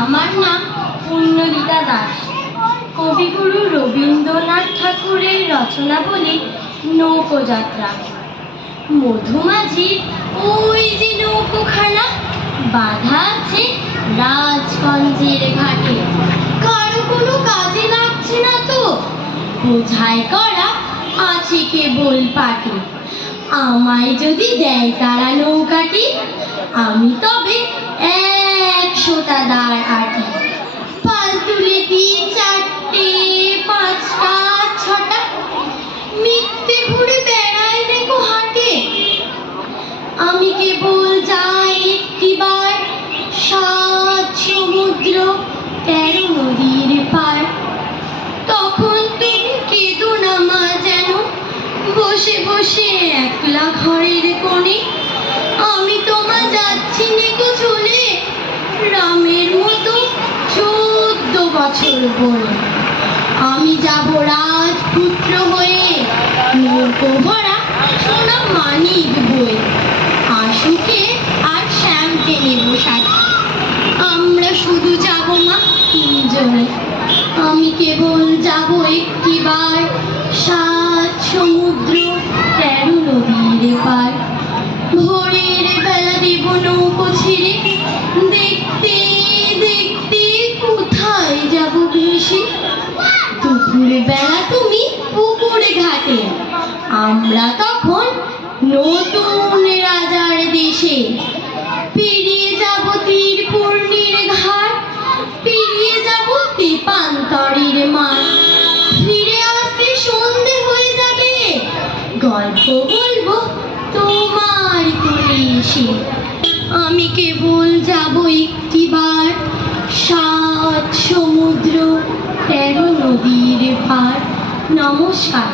আমার নাম পুণ্যলিতা দাস। কবিগুরু রবীন্দ্রনাথ ঠাকুরের রচনাবলী নৌকোযাত্রা। মধুমাঝির ওই যে নৌকোখানা বাঁধা আছে রাজগঞ্জের ঘাটে, কারো কোনো কাজে লাগছে না তো, বোঝাই করা আছে কেবল পাটে। আমায় যদি দেয় তারা নৌকাটি, আমি তবে 100টা দাঁড় আটি। পাল তুলে দিই 4টে 5টা 6টা, মিথ্যে ঘুরে বেড়াই দেখো হাটে। আমি কেবল যাই একটিবার 7 সমুদ্র 13 নদীর পার। তখন তুমি কেঁদো না মা যেন, বসে বসে একলা ঘরের কোণে। আমি তোমার যাচ্ছি নেকো চলে, রামের মতো 14 বছর বনে। আমি যাব রাজপুত্র হয়ে, নৌকো ভরা সোনা মানিক বয়ে। আশুকে আর শ্যামকে নেব সাথে, আমরা শুধু যাব মা 3 জনে। আমি কেবল যাব একটিবার 7 সমুদ্র 13 নদীর পার। ভোরের বেলা দেব নৌকো ছেড়ে, দেখতে দেখতে কোথায় যাব ভেসে। দুপুর বেলা তুমি পুকুরে ঘাটে, আমরা তখন নতুন রাজার দেশে। পেরিয়ে যাব তীরপূর্ণির ঘাট, পেরিয়ে যাব তেপান্তরের মাঠ। ফিরে আসতে সন্ধে হয়ে যাবে, গল্প বলবো তোমার কোলে এসে। আমি কেবল যাব একটিবার 7 সমুদ্র 13 নদীর পার। নমস্কার।